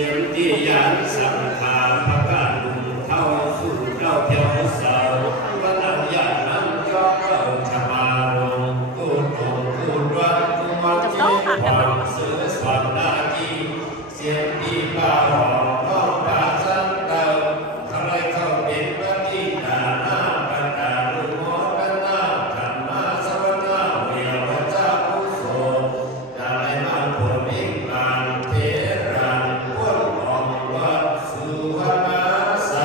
สียงที่ยันสังขารพระการดุงเท่าสู่เจ้าเที่ยวเสาวันเอาญาตินั้นย่อมเอาชะมาลงกูดงกูดวันกูมาที่ความสื่อสอนนาทีเสียงที่ป่าหอมน้องป่าสันเติมทำไมเขาเป็นบัณฑิตาหน้าปัญญาลุงมอกันหน้าธรรมะสวนาเวียวเจ้าผู้โสได้มาผลอิงบานเทรันพ้นมองวัดสุวรรณเสร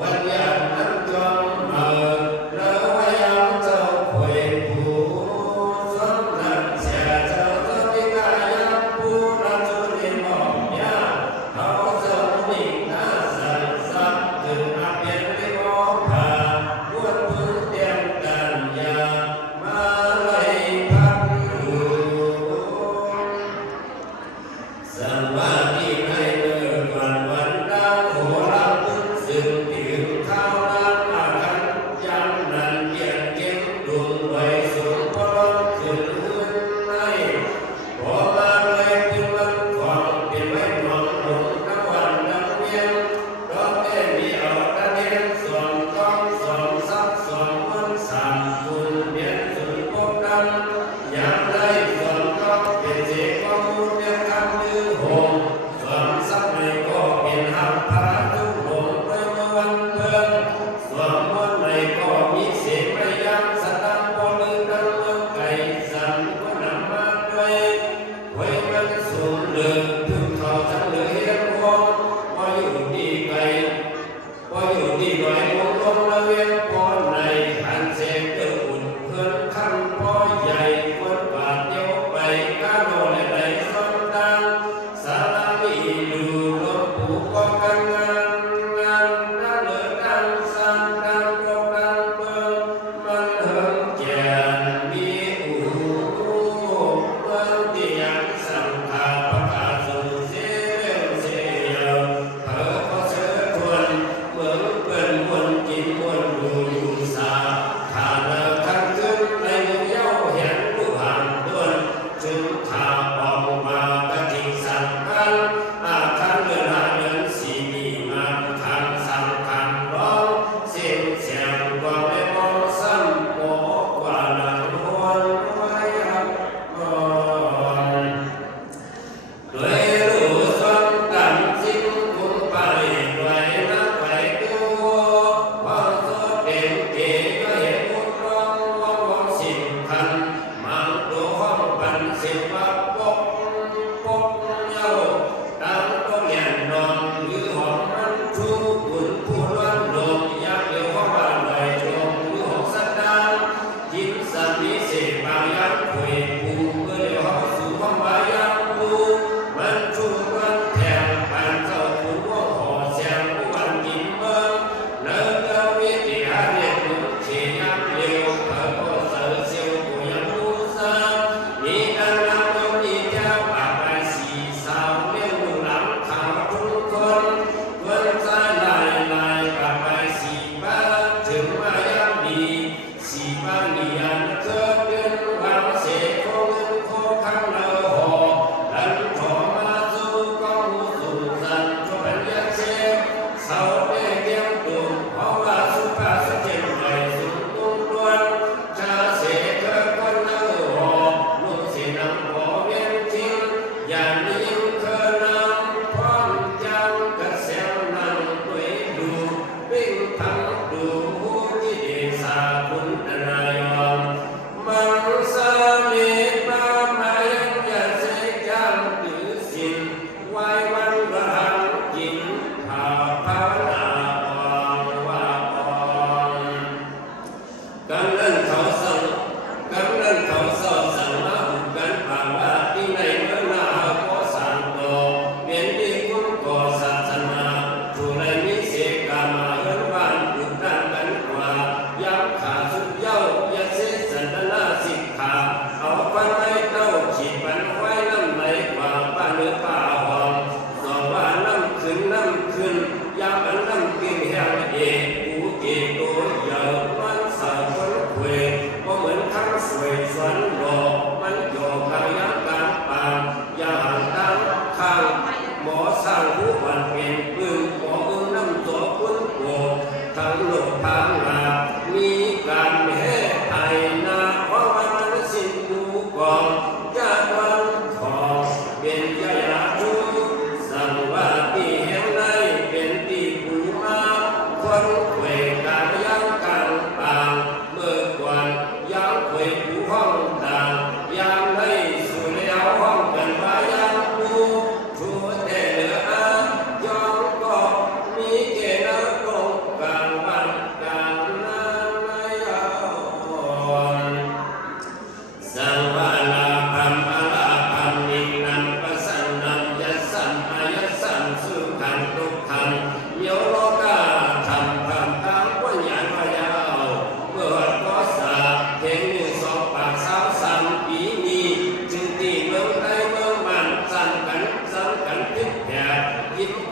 วันยันนั้นจงเมิดแล้วว่ายังเจ้าควยผู้สมนักเสียเจ้าเจ้าที่กายังผู้รัจุลิมองยาเขาเจ้านิ่งน่าสันสักถึงอาเพียงไม่มองผ่านล้วนพื้นเตียงกันยามาเลยพันหูสังวาทีให้เมื่อวันวันดาวหัวเราพึ่งซึ่งถึงข้าวน้ำมากันยังนันเกียรเก็บดุงไว้สูงพร้อมขึ้นขึ้นให้พอมาเลยถึงวันของเป็นไว้มองหลงน้ำวันน้ำเย็นดอกเอ็นมีออกระเด็นส่วนกองส่วนซับส่วนมันสามคุณเบียนสุดพบกันอย่างไรส่วนกองเป็นเสียงของมูลเบียนคำลือหงส่วน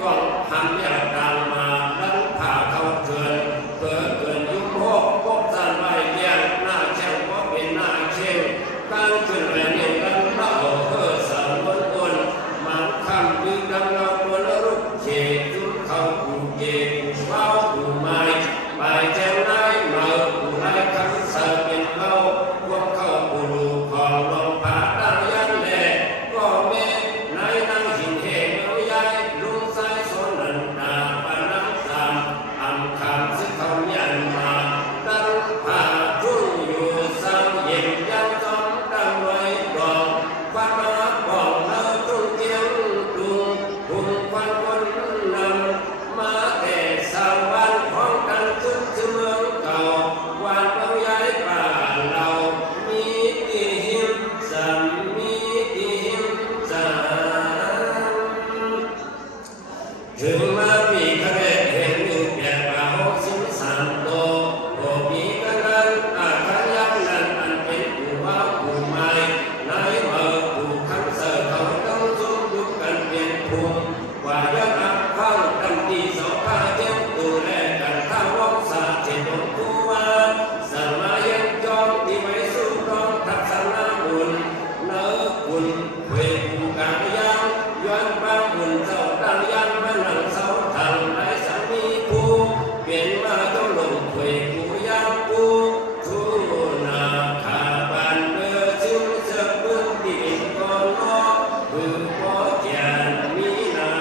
ก็ทำอย่างดังมาดันผ่าเขาเกินเกิดเกินยุบโบกพบสันใบเลี้ยงหน้าแช่งก็เป็นหน้าเช่งตั้งขึ้นแรงเนียงกันเล่าเพื่อสาววนวนมันคำยืนดังเราตัวละรุกเขตจุดเขาผูกเกศเฝ้าผูไม้ใบแจ้งนายเมื่อผู้ไร้คำเสาเป็นเขาพวกเขาผู้ดูของลงผาตั้งยันแหล่ก็เมฆในนั่งหินเหงเอาใหญ่ลุงสายสนนันดาปานังตามอันคำซึ่งเขายันมาดังผ่าทุ่งอยู่สาวเย็นยันจอมดังไว้ดอกควันมาบอกเลิกทุ่งเทียงดุงหุ่นควันคนนำมาแต่สาววันของกันขึ้นเมืองเก่าวันเอาใหญ่ป่าเรามีที่หิมสัมมีที่หิมสัมถึงมาปีกระเรกเห็นหนึ่งแปดป่าหกสิบสามโตโอปีกันนั้นอาคันยักษ์นั้นอันเป็นผู้ว่าผู้ไม้นายเมื่อผู้คำเสอเขาต้องสมดุลกันเป็นภูมิว่ายักษ์อักฟังดำดีสองข้าเจ้าดูแลกันข้าววงศาเจตงกูว่าสมายังจอมที่ไว้สู้ร้องทักษณะบุญเนื้อบุญเวภูการยังย้อนบางบุญเจ้าตั้งยังมาหนังเสาทางไหนสามีผู้เปลี่ยนมาต้องลงเวภูยังผู้ทุนาขาบันเมื่อจึงเสกบุญดินก่อนล้อมือพอแจนมีนา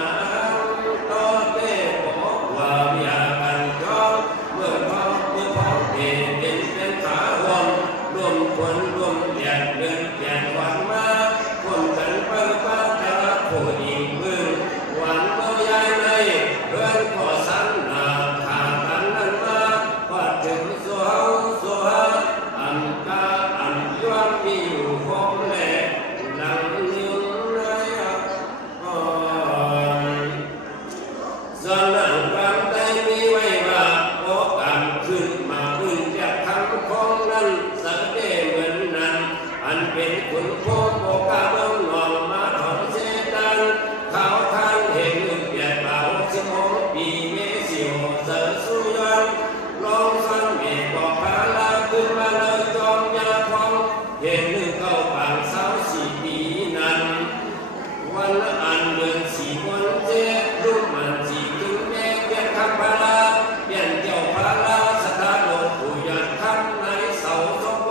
ต่อเต้บอกว่าอย่ากันจองเมื่อพอเป็นขาวนรวมคนรวมเดียดเดินเปลี่ยนวันมาคนกันเปิ้ลป้าแต่ละผู้หญิงมือวันเมื่อยายในเพื่อนก็สันนาขากันนั้นมาพอถึงสัวอันกาอันย้อนมีอยู่คงแหลกหลังนิ้วเลยอ่อนส่วนหลังความใจมีไว้ว่าโอ้กันขึ้นมาขึ้นจากคำของนั้นสักเดเหมือนนั้นอันเป็นขุนโคโอกาเบิ้งหนองมาถอนเสดันเขาทางเห็นเปลี่ยนเบาสิโมปีเมสิโอเสอสุยันลองฟังเมฆบอกพาลาขึ้นมาเลยจอมยาพองเห็นเข้าปางสาวสี่ปีนั้นวันอันเดือนสี่วันเจ็ดรุ่มมันสี่ถึงแม่เปลี่ยนคำพาลาเปลี่ยนเจ้าพาลาสถานโลกผู้ยันคำในเสาสมโภ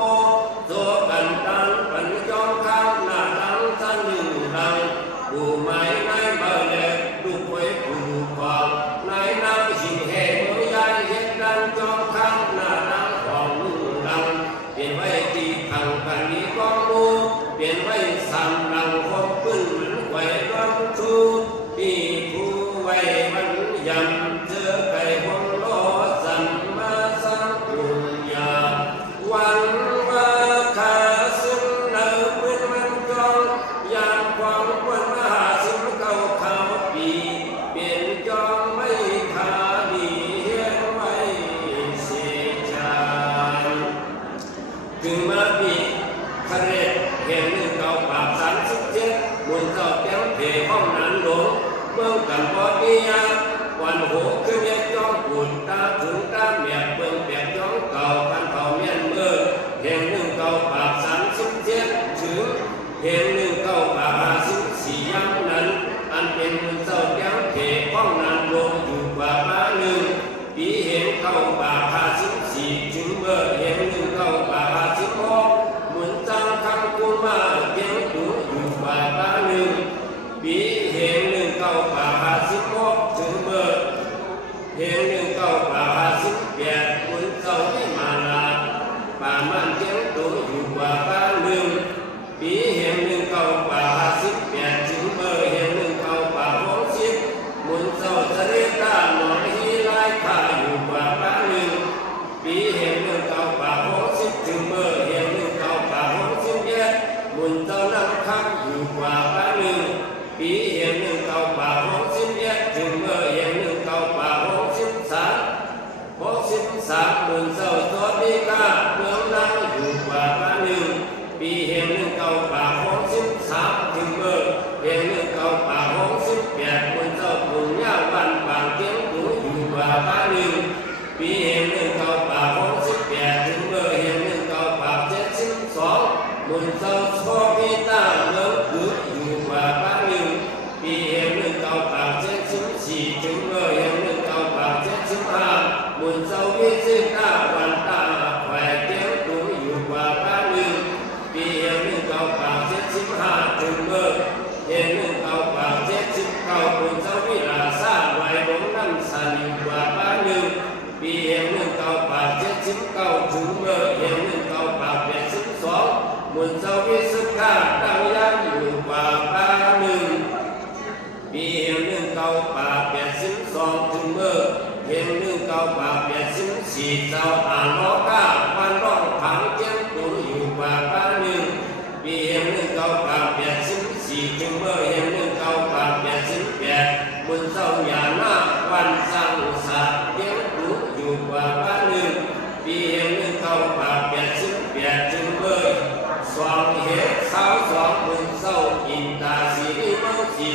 ตัวกันดังปัญจองข้ามหน้าดังสันหนึ่งดังผู้ไม้ในเบอร์เล็กดูไว้ผู้ความในน้ำหินแห่งเมืองใหญ่เห็นดังจองข้ามหน้าดังของดังเปลี่ยนไว้ที่ทางกันนี้ก็มูเปลี่ยนไว้สามดังคงขึ้นไว้ร้องทูที่ผู้ไว้มันยำเจอไก่หัวล้อสัมมาสังกุญญาวันว่าขาซึ่งเนื้อเมื่อมันจองยามความวันมหาสิมเก่าเขาปีเปลี่ยนจองไม่ขาดีเฮียนไว้เสียจานถึงมาปีคาเรตเห็นเก่าปาก37บนเจ้าแก้วเพห้องนั้นหลงเมืองกันบ่มียาวันโหขึ้นยังจ้องปุ่นตาถึงตาเมียเบิ่งแปดจ้องเก่าพันเก่าเมียนเมื่อเห็นเก่าปาก37ถึงเห็นเก่าปาก54ยังนั้นอันเป็นเจ้าแก้วเพห้องนั้นลงอยู่กว่าบ้านหนึ่งปีเห็นเก่าปาก54ถึงเมื่อเห็นเก่าปาก56เหมือนจังคำกุมาเกี่ยวดูอยู่กว่าบ้านหนึ่งปีเห็นเก่าปาก56ถึงเมื่อเห็นเก่าปาก58เหมือนเจ้าที่มาลาป่ามันเกี่ยวดูอยู่กว่าบ้านหนึ่งปีเห็นเก่าปาก58ถึงเมื่อเห็นเก่าปาก60เหมือนเจ้าเสด็จตาหนอนที่ไล่ข้าอยู่กว่าบ้านหนึ่งปีเห็นเก่าปาก60ถึงเมื่อเห็นเก่าปาก61มุนเจ้านั่งข้างอยู่กว่าบ้านหนึ่งปีเห็นเก่าปาก สี่ถึงเมื่อเห็นหนึ่งเก้าปาก75มุนเสาวิสิตาวันตาแขวเตี้ยวตัวอยู่กว่าบ้านหนึ่งปีเห็นหนึ่งเก้าปาก75ถึงเมื่อเห็นหนึ่งเก้าปาก79มุนเสาวิลาซาไว้บงน้ำสันอยู่กว่าบ้านหนึ่งปีเห็นหนึ่งเก้าปาก79ถึงเมื่อเห็นหนึ่งเก้าปาก82มุนเสาวิสุขะตั้งยันอยู่กว่าบ้านหนึ่งปีเห็นหนึ่งเก้าปาก82ถึงเมื่อเห็นหนึ่งเก้าปาก84เจ้าอ่านล้อกาวันร้องผังเจียงตูอยู่กว่าบ้านหนึ่งปีเห็นหนึ่งเก้าปาก84ถึงเมื่อเห็นหนึ่งเก้าปาก88มุนเสาหยาหน้าวันสังสะเจียงตูอยู่กว่าบ้านหนึ่งปีเห็นหนึ่งเก้าปาก88ถึงเมื่อสองเหตุสาวสองมุนเสาอินตาสีนิมังสิ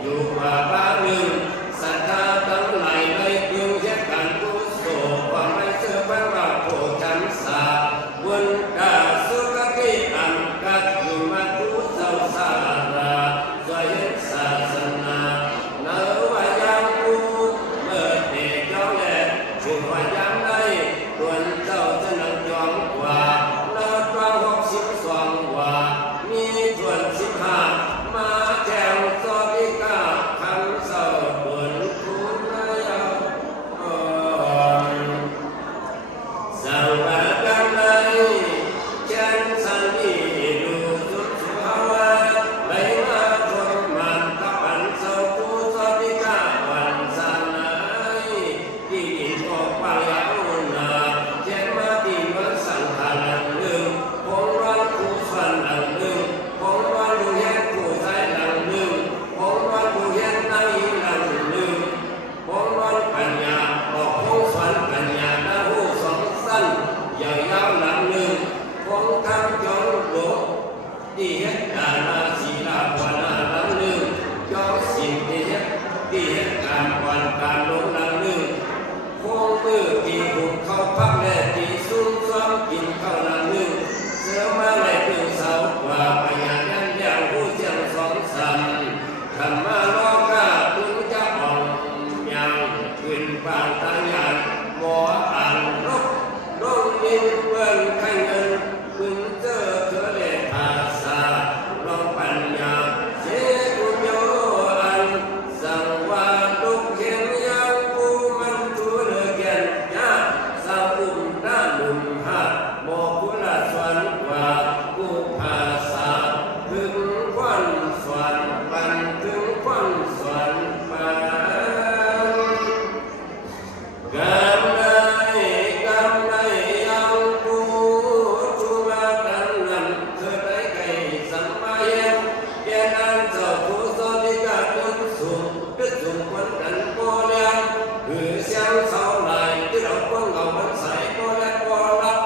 อยู่กว่าบ้านหนึ่งสัทธาทั้งหลายในเพียงแค่การกุศลความไม่เชื่อฟังว่าโพชันสาบุญดาสุขกิอันกัดอยู่มาทุเจ้าสาราสวยศาสนาเนื้อว่ายังกูเมื่อเด็กเจ้าแหล่ช่วยว่ายังได้ดวนเจ้าจะนั่งยอมกว่าเนื้อตัว62ว่ามีส่วน15มาแถวสอดีกาคำเศร้าบนคุณนายสังวากันเลยเช่นสันนิดูสุดสุภาวะใบหน้าชมมันตะปันเศร้าผู้สอดีกาวันสันไหนที่ดินออกไปเอาหน้าเช่นมาที่วันสังขารหลังหนึ่งคงร้อนผู้ฟันหลังหนึ่งคงร้อนดูแย่ผู้ใจหลังหนึ่งคงร้อนดูแย่ในหลังหนึ่งคงร้อนปัญญาออกคงฝันปัญญาหน้าหูสองสั้นยาวๆหลังหนึ่งคงทำจนโลกที่เห็นดาราศีลาภวนาหลังหนึ่งย้อนสิ่งที่เห็นการวันการลงหลังหนึ่งคงมือที่ถูกเข้าพักและที่ซุ่มซ้อมกินข้าวหลังหนึ่งเสือมาในเพียงเสากว่าปัญญายันยางผู้เจียงสองสันธรรมาโลกาปุญจะอ่องยังขึ้นปานตาญาณหมออ่านรบลงยินเปิ้นไข่เงินพึงเจอเธอเลภาษาลองปัญญาเสกุโยอันสังวาตุเขียนยังผู้มันทุเลเกียนยาสาวอุ้มด้านหนุ่มหัดหมอกุลาสวนกว่าผู้ภาษาถึงควันสวนปันถึงควันสวนปันกำไรยังกูชูมาตันนั้นเธอได้ไก่สัมมาเย็นเย็นอันเจ้าผู้สอดีกาตึงสูงตึงสูงคนกันโกเลียงหือเสียงเสาไหลที่เราคนเงามันใสโกเลียงโกลับ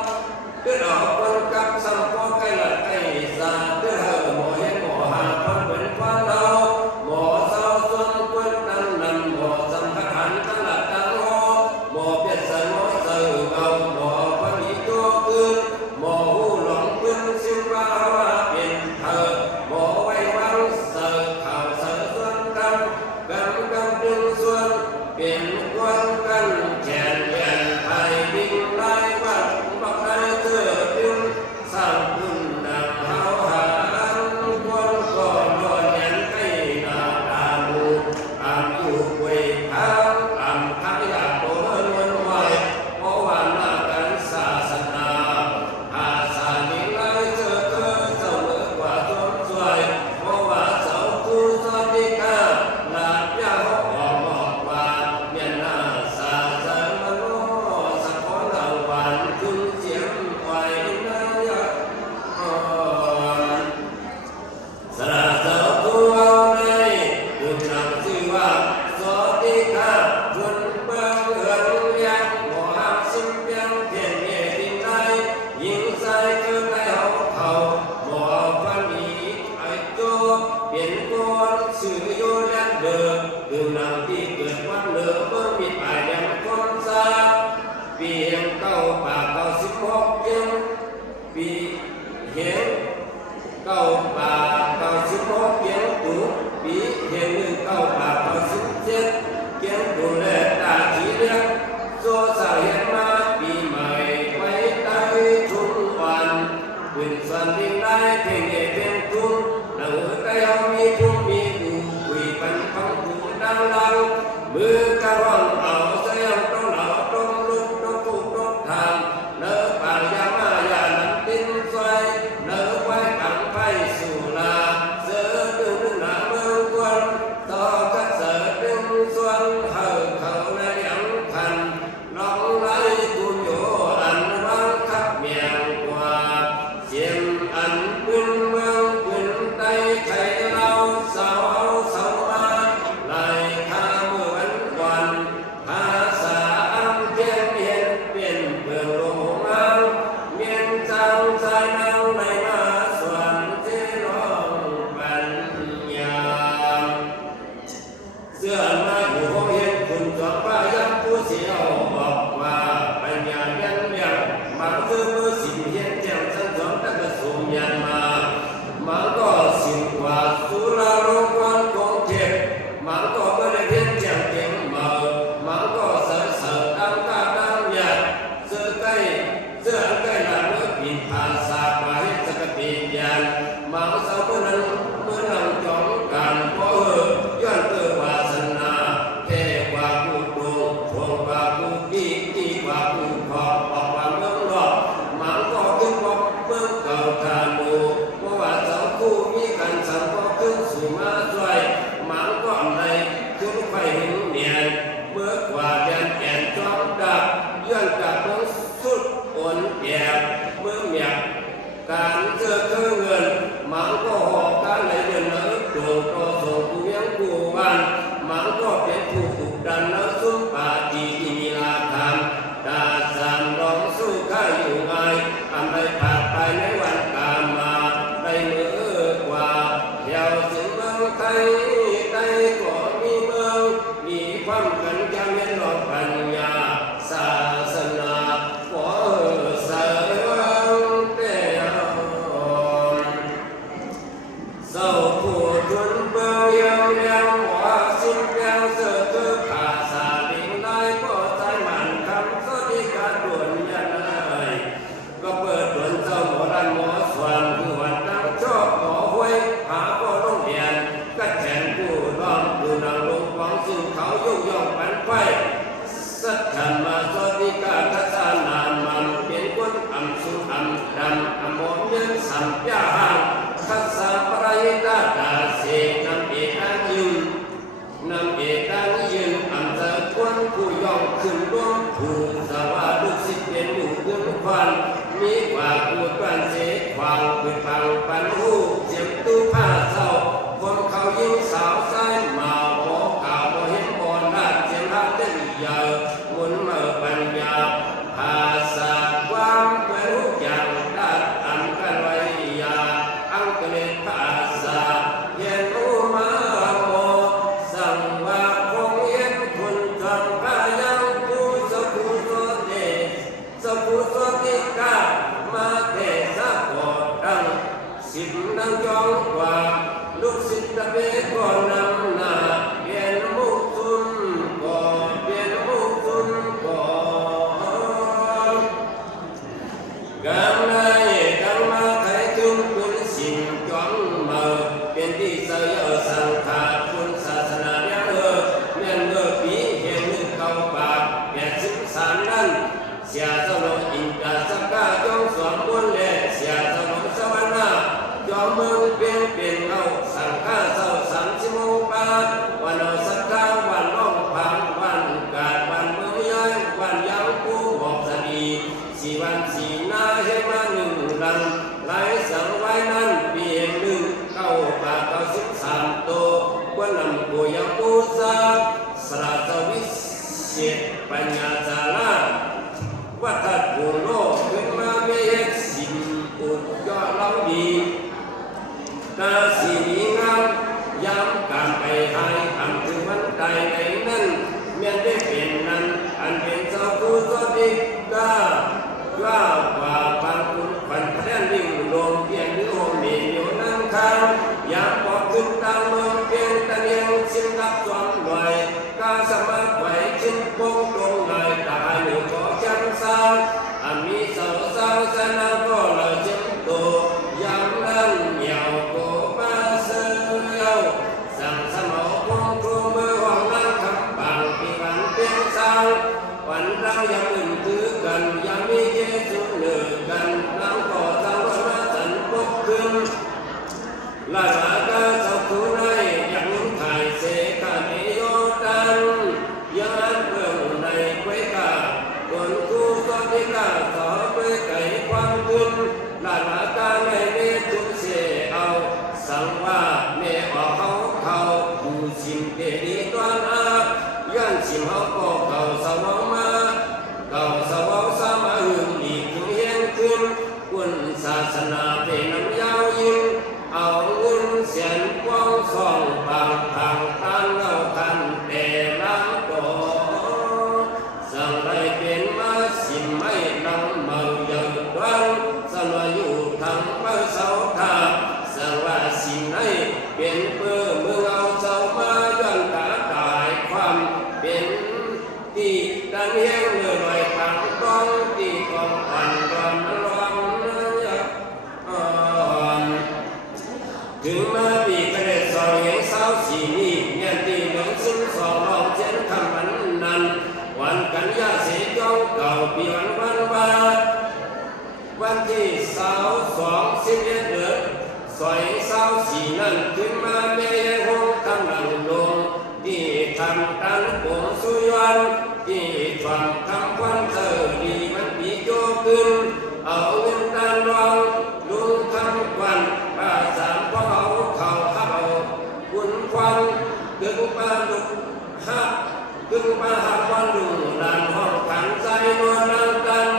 ที่เราคนกับสัมโกไก่ละไก่สาที่เธอหมอเห็นหมอหาพันเป็นพันเราหมอเสาส่วนคนนั้นนั้นหมอสัมผัสหันตั้งหลักตั้งโอหมอเปลี่ยนสมอเสือเบาหมอพันอีตัวคืนหมอหูหลงคืนสิ้นว่าเป็นเธอหมอไว้วางเสือข่าวเสือส่วนกันดึงส่วนเป็นควันกันแขนแขนไทยบินไล่วัดบักไดเธอดึงสร้างบุญดังเฮาหานควันก่อนลอยยันให้นาตามูอ่ำอยู่เวทางอ่ำขันอยากโดนวนไว้เพราะว่าหน้ากันศาสนาอาสานิไล่เธอเจ้าเลือกว่าจนสวยเพราะว่าเจ้าผู้สวัสดิกาลาดยาหอกบอกว่าเมียนหน้าสาสมโนสักคนละวันขึ้นเสียงไว้นายะสระเจ้าผู้เอาในขึ้นนำชื่อว่าสวัสดิกาทุนเบิ่งเอิญเรียงหมอหักสิ้นเพียงเพียงเอดินได้ยิงใส่เกินได้เขาหมอพันอีไอโตเปลี่ยนก้อนสื่อโยนและเดิมคือนางที่เกิดวันเดิมเมื่อมีปลายแดงคนซาเพียงเก้าปาก96เพียงปีเห็นเก้าปาก96เพียงตุปีเห็นหนึ่งเก้าปาก97เก างลังมือกระร่อนเอาเสียงต้องเหล่าต้องลุกต้องถูกต้องทำเนื้อปางยามายานันตินไฟเนื้อไว้กังไฟสุราเสือดึงหน้าเมืองกวนต่อกัดเสือดึงส่วนเห่าเขาในยังพันน้องไหลกุญโยอันวังขับเมียงกว่าเสียงอันปืนเมืองปืนไตไข่เราเสาเสามาไหลข้าเมื่อวันวันภาษาอังเพียนเมียนเปลี่ยนเปลืองลงมาเมียนจางใจเนาในมาส่วนที่ร้องปัญญาเสื้อมาอยู่ห้องเห็นคุณจอมป้ายักผู้เสียวบอกว่าปัญญายันเลี้ยงมันคือมือสิ่งเห็นแจ่มสันสอนตั้งแต่สูงยันมามันก็สิ่งว่าสุราโลกวันคงเทพมันก็ไม่ได้เพียงแจ่มเก่งเมามันก็เสร์ตามกาตามหยาดเสื้อใกล้หลังเมื่อปิดภาษามาให้สกปียันมันเสาเมื่อนั้นจองการเพราะย้อนเกิดวาสนาเทวาผู้ดวงพวงวาผู้ดีวาผู้ขอบออกมาเมืองนอกมันก็ขึ้นพบเมืองเก่าทานูเพราะว่าสองคู่มีกันสังก็ขึ้นสู่มาช่วยมันก็ในขึ้นไฟหินเนียนเมื่อกว่าแดนแอนจอมดับย้อนกับเมืองสุดอ่อนแอบเมืองเมียกการเจอเงินมันก็หอบการไหลเดินเนื้อดวงก็ส่งผู้ยังผู้บ้านมันก็เป็นผู้ถูกดันเนื้อซุ้มป่าดีที่มีราคาดาสามลองสู้ข้าอยู่ไงอันใดผ่านไปในวันกามาได้เมื่อกว่าเที่ยวถึงเมืองไทยก็มีเมืองมีความกันยังเห็นหลอกปัญญาศาสนาขอเสริมเดียวเศร้าผู้ทุนเบลยังว่าสิ้นแก้วเสือคือขาสาดิ่งได้ก็ใจมันคำสวัสดิการด่วนยันเลยก็เปิดด่วนเจ้าหมอรันหมอสวนผู้วันตั้งชอบหมอห้วยหาก็โรงเรียนก็แทนผู้ร้องผู้นางลงของซึ่งเขายุ่งย่องปันไฟสัทธามาสวัสดิการทัศนามันเป็นคนอำสุอำดำอมรเมียนสัมยาหังทัศนาปรายตาตาเสกนำเอกอันยืนอำเภอควนผู้ย่องขึ้นร่วมผู้สว่าลูกศิษย์เป็นผู้เพื่อนควันมีกว่าผู้ตวนเสกความเป็นฟังปันหูเจ็บตู้ผ้าเศร้าคนเขายิ่งสาวใส่มาบอกกล่าวบ่เห็นบอนราดเจ็บหักได้ยาวหมุนเมื่อปัญญาภาษาความเป็นหูอย่างดัดอันกันไว้ยาอังกฤษภาษาเย็นรู้มาโมสั่งว่าคงเห็นคนทำพายังผู้สกุลเดสกุลติกามาเทศะกอดังสิบนังจองกว่าลูกศิษย์ตะเบก่อนนำหน้าเปลี่ยนมุกทุนก่อนเปลี่ยนมุกทุนก่อนการในการมาไขจุนคุณสิ่งจองมาเป็นที่เสียสังขารคุณศาสนาเนี่ยเมียนปีเห็นนึกเก่าปาก83นั้นเสียสนองอินดาสักกาจงสวมบนเล่เสียสนองสวรรค์จอมเมืองเป็นเอาสังฆาเศร้า30 โมงปาวันเอาสักกาวันน้องพังวันกาดวันเมืองย้ายวันยังผู้บอกสดีสี่วันสี่นาให้มาหนึ่งรังไหลสังไว้นั้นเพียงหนึ่งเข้าปาก93ตัววันนำผู้ยังผู้ซาสระสวิเศษปัญญาจาราวัฏบุโลขึ้นมาเมียสิ่งอุดยอดเล่าดีตาสีดีงามย้ำการไปให้อันถึงวันใดในนั้นเมียนได้เป็นนั้นอันเป็นเจ้าผู้สวัสดิกาว่ากว่าบางคุณฝันแท่นดิ่งลงเพียงนิโอเมีอยู่นั่งข้างย้ำบอกขึ้นตามเมืองเพียงตะเนียงสิ้นรับสอนไหวกาสมัครไหวชิ้นปงตรงไหนตาหนึ่งขอจังสาวอามีสาวสนาก็เราเจ็บตัวยามนั้นเหนียวโกมาเสือสั่งสมองคงครูมือหวัง ยังอื่นคือกันยังมีเจสุเหนือกันน้ำก่อสร้างมาสันปกขึ้นลาลากาสักทุในยังนุ่งไทยเสกานิโยตันยันเบื้องในเวกาคนคู่สอดิกาสอเพื่อไก่ความขึ้นลาลากาในเมตุเสเอาสังว่าเมอเขาผู้สิมเดดีตอนอายันสิมเขาก็เก่าสวมาเก่าสวสามาหึงอีกถึงเฮียนขึ้นคุณศาสนาเป็นน้ำยาวยิ่งเอาเงินเสียนกว้างส่องบางทางตันเล่ากันแต่ล้างก่อสั่งได้เป็นมาสิมไม่นำเมาเยอะวันสั่งว่าอยู่ทางเมื่อเสาทาสั่งว่าสิ่งไหนเป็นเพื่อเมื่อเอาเจ้ามาย้อนกาตายความเป็นที่ดันเฮียงเลื่อยทางต้องที่กองอันรอนร้อนถึงมาปีกระเด็ดสองเห็นสาวสีนี้เงียนตีเหลืองซึ่งสองรองเช่นคำมันนั้นวันกันยาเสียจ้องเก่าปีวันวันที่สาว21 เดือนสอยสาวสีนั้นขึ้นมาเมยหงกำลังลงที่ทำตันโกงสุยวันที่ฟังคำควันเธอดีมันปีโจขึ้นเอาเงินตันรองลุงคำควันป้าสามพ่อเขาคุณควันกึ่งป้าลุกฮักกึ่งป้าหักวันลุงลานห้องขันใจนวลนางกัน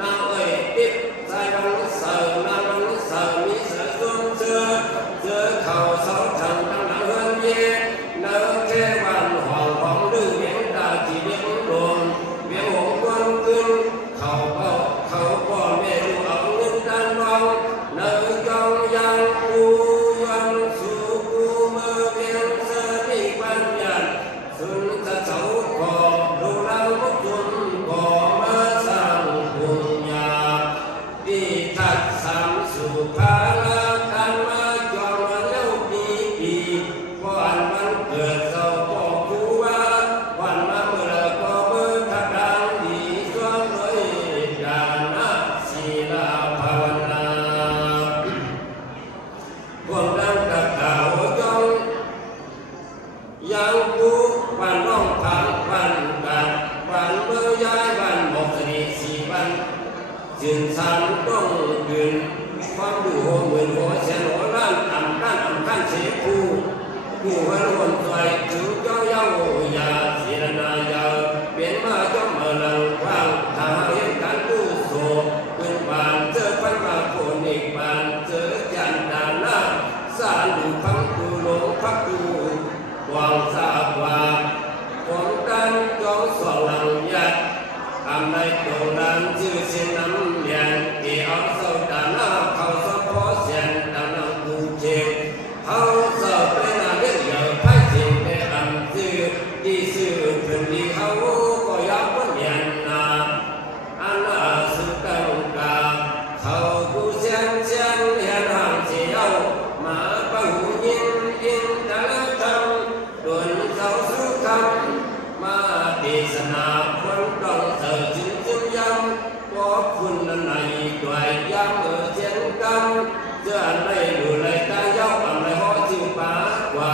นางเอ่ยติดใจบังเสือนางบังเสือมีเสือส้มเสือเข่าเสาทางตั้งหลังเฮือนเย่เนื้อแค่วันห้องของดื้อเวียงตาจีเวียงโดนเวียงหงกวนขึ้นเขาพ่อแม่ดูเอาเงินดันรองเนื้อยองยังกูยังสู่กูเมื่อเวียงเสือที่ปัญญาสุนทรเจ้าขอดูเราบุญคุณขอมาสร้างบุญญาที่ทัดสามสู่ภาลาการมาจองมาแล้วปีวันมันเกิดเจ้าพ่อครูว่าวันมาเมื่อก็เมื่อทักดังดีสวงเลยดานาศีลาภาวนาพวกดังกับข่าวจงยังกูวันน้องทางวันกันวันเมื่อย้ายวันหมกสนิท4 วันจึงสันต้องยืนความดูหัวเหมือนหัวเสียงหัวล้านอ่ำขั้นเสียผู้วันวนใจถึงเจ้าเย้ายาศีลนายาเปลี่ยนมาจ้องมาลังว่างทางเห็นการกู้โศกเป็นบานเจอปัญมาโคนอีกบานเจอจันดาหน้าสารดูพังตูหลงพักตูวางสาบว่าของกันจ้องสองหลังยัดทำในตรงนั้นชื่อเสียงน้ำเลียนที่เอาเสาดาหน้าเขาสะพอเสียงดาหน้ากูเชงเขาเสาเป็นอาเรื่องใหญ่ไพ่เสียงเป็นอันซื่อที่ซื่อเป็นดีเขาก็ยับวันเย็นนาอันน่าสุดกังกาเขากูเสียงเห็นห่างเสียวมาปะหูยินแต่ละคำโดนเสาสุคำมาตีสนาคนต้องเธอจึงยังขอบคุณนั่นในด้วยยังเช่นกันเจ้าในดูเลยตาเย้าอันในห้อจิวป่ากว่า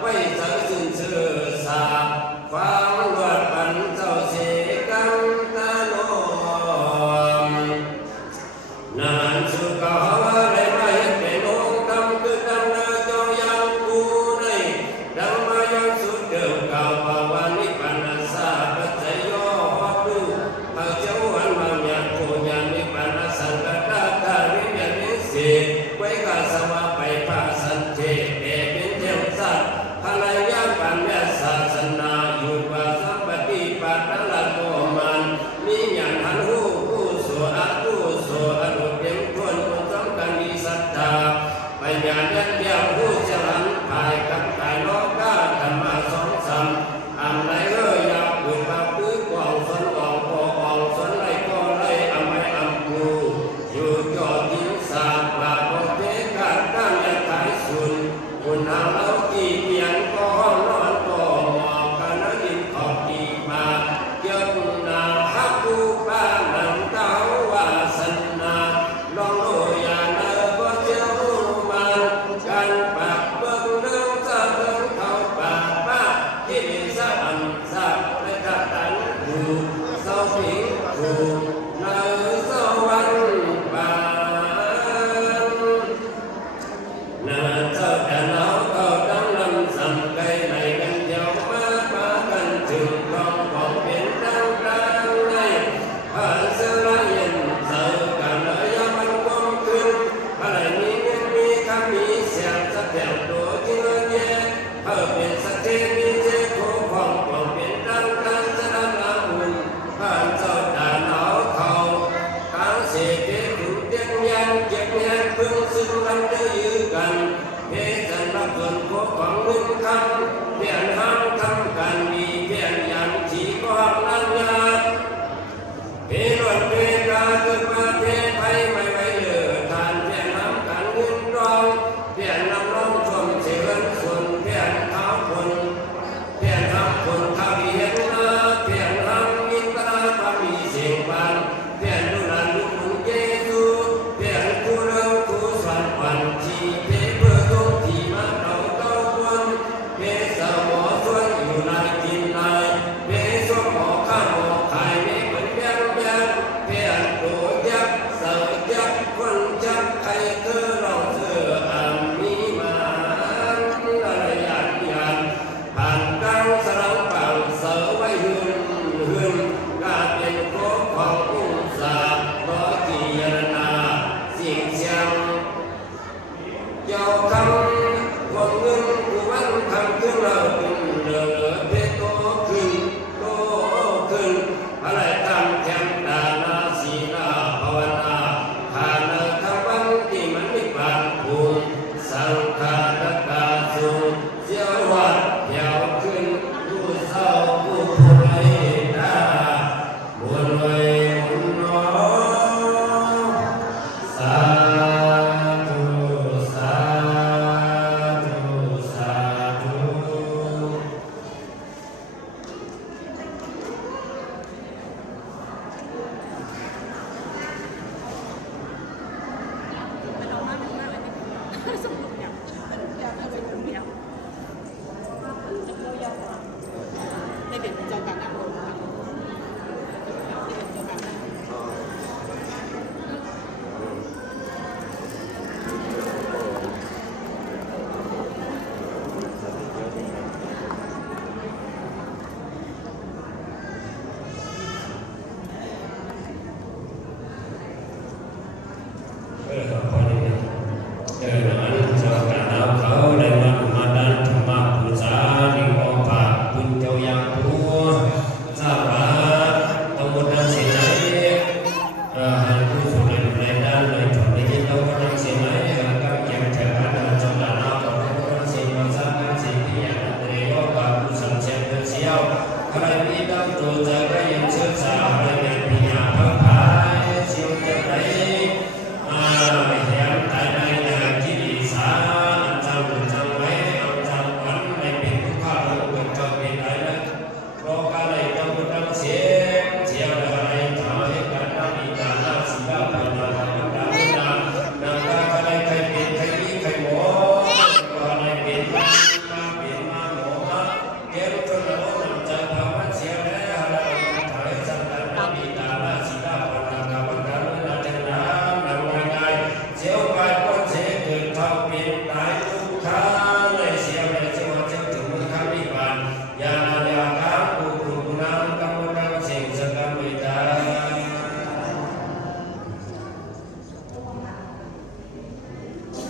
ไว้เธอจึงเชื่อสาความรวดปันเจ้าเสกันตาโนมนานสุขเขาได้มาเห็นเป็นองค์กำคือดังเนื้อเจ้ายังกูในดังมายังสุดเดิมเก่าภาวานิปันนาสาปัจจโย ในเด็กเจ้าการนั่งลงค่ะเจ้าการนั่ง พอดีนั้นเจ้าการเอาเขาได้มาดันธรรมะปุษาดิโอภาปุญเจ้ายังผู้ทราบว่าต้องหมดนั้นสิไหนให้ผู้สุนันในด้านในถอดในยินต้องหมดนั้นสิไหนก็เก็บเธอการเดินจงหลานเอาของผู้นั้นสิมาสร้างการสิ่งที่อย่างนั้นเรียกว่าผู้สังเสริญเสียวใครมีดำตัวใจก็ยังเชื่อสาวในเพี